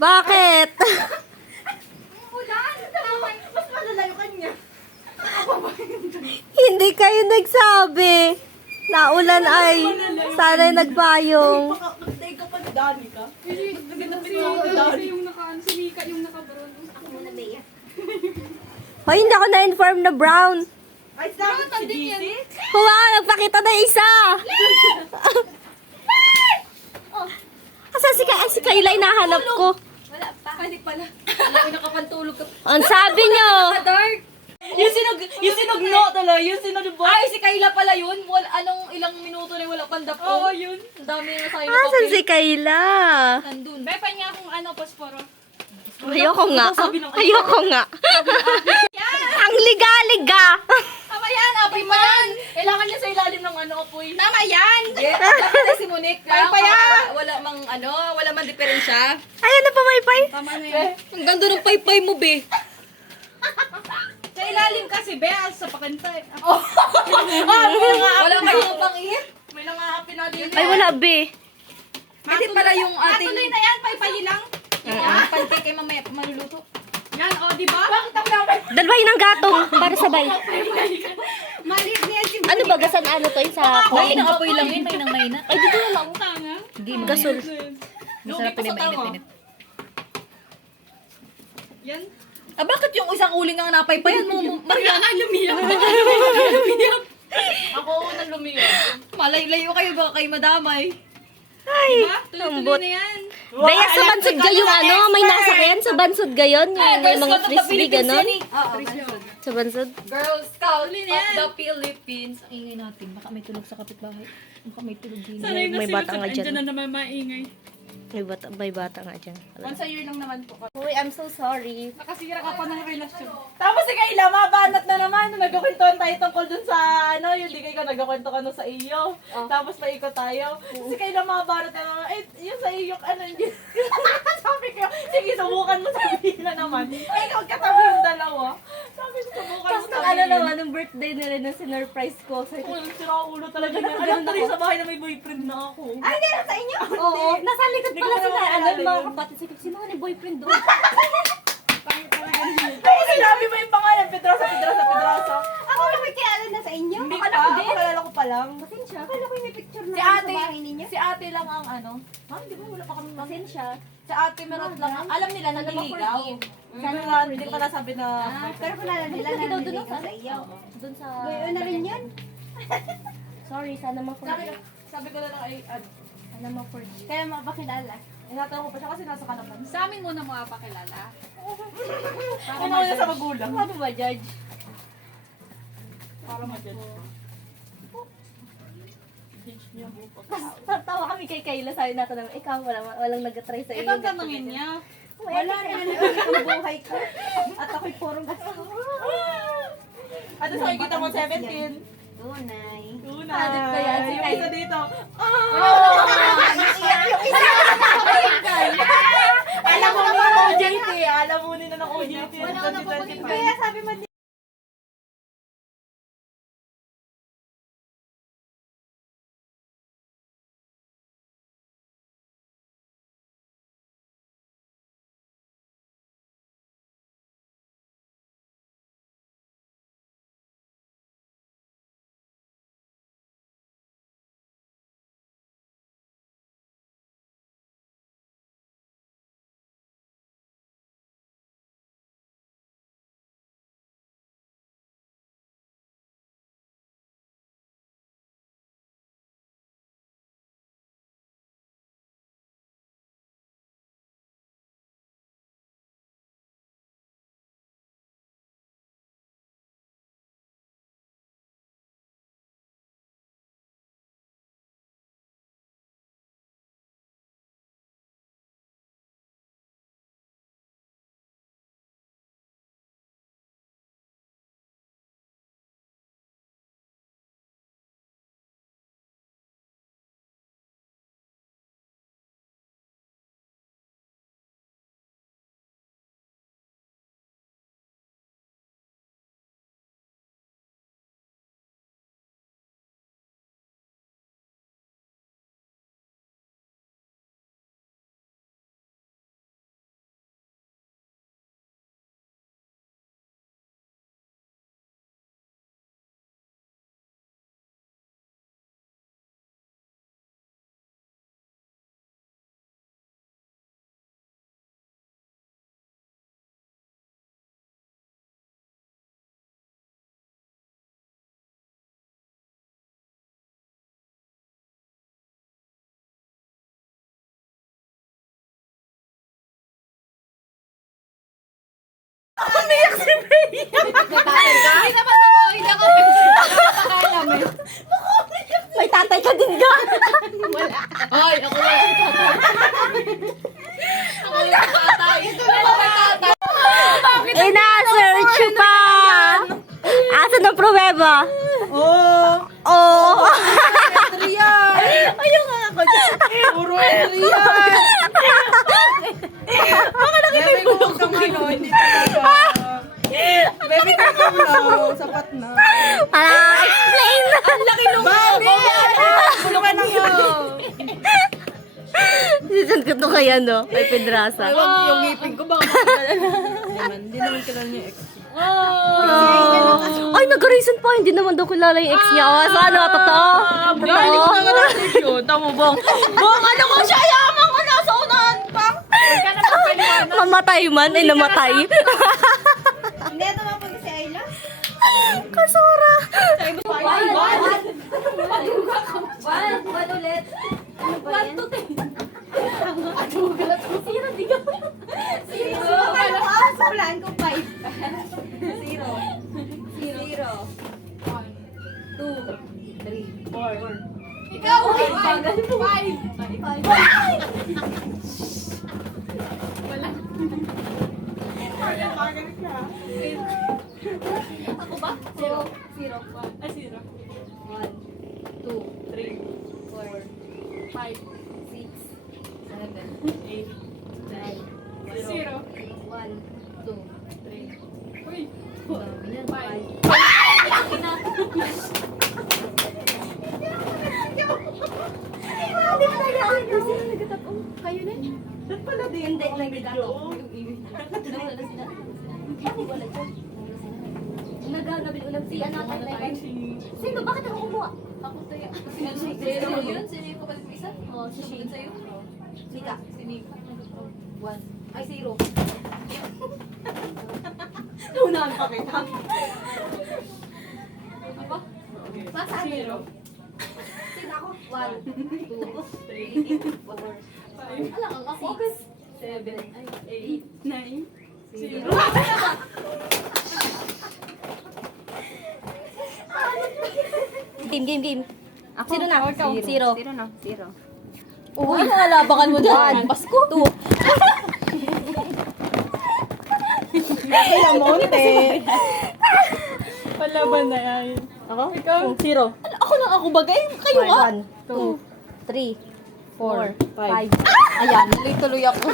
Bakit? Ulan! Mas malala yung kanya. Hindi kayo nagsabi. Naulan ay sana'y nagbayong. Magtay ka pa ni Dani ka. Kasi yung si Mika yung naka-brown. Ako muna, Bea. Hoy, hindi ako na-inform na brown. Ay, sabi si DC? Huwa, nagpakita na isa. Asan si Kayla hinahanap ko? Wala pa. Hindi pala. Wala, nakapantulog ka. Ang sabi nyo. Dark! Yung sinugno tuloy, yung sinugno. Ay, si Kayla pala yun. Ilang minuto na wala pang dapo. Oo, yun. Ang dami na sa'yo Asan si Kayla? Nandun. Bepa niya kung posporo. Ayoko nga. Ayoko nga. Ang liga-liga. Tama yan, apoy pa yan. Kailangan niya sa ilalim ng apoy. Tama yan. Dapat si Monique lang. Pay pa yan. Wala mang diferensya. Ayan na pamaypay. Tama na yan. Ang ganda ng paypay mo, be. Sa ilalim kasi, Bea, sa pakanta eh. Wala kayong pang-ihip. May nangaapin na din. Ay, wala, be. Pwede pala yung ating... Matuloy na yan, paypayin lang. Yung pancake ay mamaya maluluto. Yan, o, di ba? Bakit ang namin? Dalwahin ng gatong para sabay. Maliit niya si Ano ba? Gasan ano to? Yung sa May nang apoy lang yun, may nang mainat. Ay, dito na lang. Tanga. Hindi, Gasol. Masarap Lugi yun, pa sa tama. mainit-init. Yan. Ah, bakit yung isang uling ang napaypayan mo? Mariana, lumiyak. Ako unang lumiyot. Malay-layo kayo, baka kayo madamay. Ay, Tuloy-tuloy na yan. Baya sa bansod gayon ano? May nasakyan sa bansod gayon. Yung mga frisbee ganon. Sa bansod. Girl Scout of the Philippines. Ang ingay natin. Baka may tulog sa kapitbahay. Baka may tulog din. May bata nga dyan. na naman maingay. May bata nga dyan. Once a year lang naman po. Uy, I'm so sorry. Nakasira ka pa ng relasyon. Tapos si Kayla, mabanat na naman. Nagkakwentuhan tayo tungkol dun sa, yung di kayo nagkakwento ka no sa iyo. Tapos paikot tayo. Si Kayla, mabanat na naman. Eh, yung sa iyo, yun. Sabi ko, sige, subukan mo sabihin na naman. Ay, katabi yung dalawa. Sabi ko, subukan mo sabihin. nung birthday nila na sinurprise ko. Sabi ko, Sira ulo talaga niya. Alam na rin sa bahay na may boyfriend na ako. ay, hindi na sa inyo? Oo, nasa likod Hindi ko pala sila. naman Ano, alala yung mga yun. kapatid. Sabi ko, sino ka ni boyfriend doon? Ay, sinabi mo yung pangalan, Pedrasa. Ako lang may kilala na sa inyo. Hindi pa, kalala ko pa lang. Pasensya. Akala ko may picture na Si sa ate, bahay ninyo. si ate lang ang ano. Ha, di ba wala pa kami Pasensya. Si ate Merot lang ang, alam nila na nililigaw. Hindi ko nasabi na... Pero kilala nila na nandito sa iyo. Doon sa... Ngayon na rin yan. Sorry, sana ma-forgive. Sabi ko na lang ay... Sana ma-forgive. Kaya mapakilala. Inatanong ko pa siya kasi nasa kanapan. Sa amin muna makapakilala. Ako na una sa magulang. Paano ba, Judge? Para ma-judge. Judge niya buko. Tawa kami kay Kayla. Sabi natin naman, ikaw walang nag-try sa iyo. Ito ang tanongin niya. Wala na ang buhay ko. At ako'y purong gasto. Ano sa kita mo 17? Tunay. Una. Hanip ko yan. Yung isa dito. Alam mo na ng OJT. Alam mo na ng OJT. Kaya sabi mo, Hindi naman ako, hindi ako nakakaalam eh. May tatay ka din ga. Ay, ako wala sa tatay. Ako wala sa tatay. Ito na ba may tatay? Ina-search pa. Asan ang pruweba? Oh! Oh. Riyan! Ayun nga ako dyan. Puro Riyan! Baka nakita yung bulok ng ano, hindi talaga. Baby, kakam na. Sapat na. Explain. Ang laki nung Bulungan na mo. Season ko to kaya, no? May pedrasa. Yung ngipin ko baka makilala. Hindi naman kilala niya ex. Ay, nag-reason pa. Hindi naman daw kilala yung ex niya. Oh, so ano? Totoo? Hindi ko Totoo? na yun. Tamo bang. Bang, ano ko siya? Yamang ko nasa unahan pa. Mamatay man. Ay, namatay. Hindi, ito mga pag si Ayla. Kasura. One ulit. One to ten. Zero, di ka. Zero. Sa plan ko, five. Zero. Zero. One. Two. Three. Four. Ikaw, five. Five. Ako ba? Zero. Zero. One. Ay, zero. One. Two. 3, 4. 5, 6. 7. 8, 9. 0, 1. 2. 3. Uy! 5. Kayo na? Ba't pala din? Hindi, nagkakato. Nawala sila. Ano wala dyan? Nagagawin ulam si ano tayo. Sino? Bakit ako kumuha? Ako tayo. Zero yun? Sino yung kapalit mo isa? Oo, si Shane. Sa'yo? Nika. Si Nika. 1. Ay, 0. Naunahan pa kita. Ano ba? Masaan? 0, Sino ako? 1, 2, 3, 4, 5. Alam ang ako. 7, 8, 9, 0. Game. Sino na? Zero. Zero na. Zero. Uy, nalabakan mo dyan. Pasko. 2. Kaya monte. Palaban na yan. Ako? Ikaw? 0. Ako lang ako bagay. Kayo nga. 1, 2, 3, 4, 5. Ayan, tuloy-tuloy ako.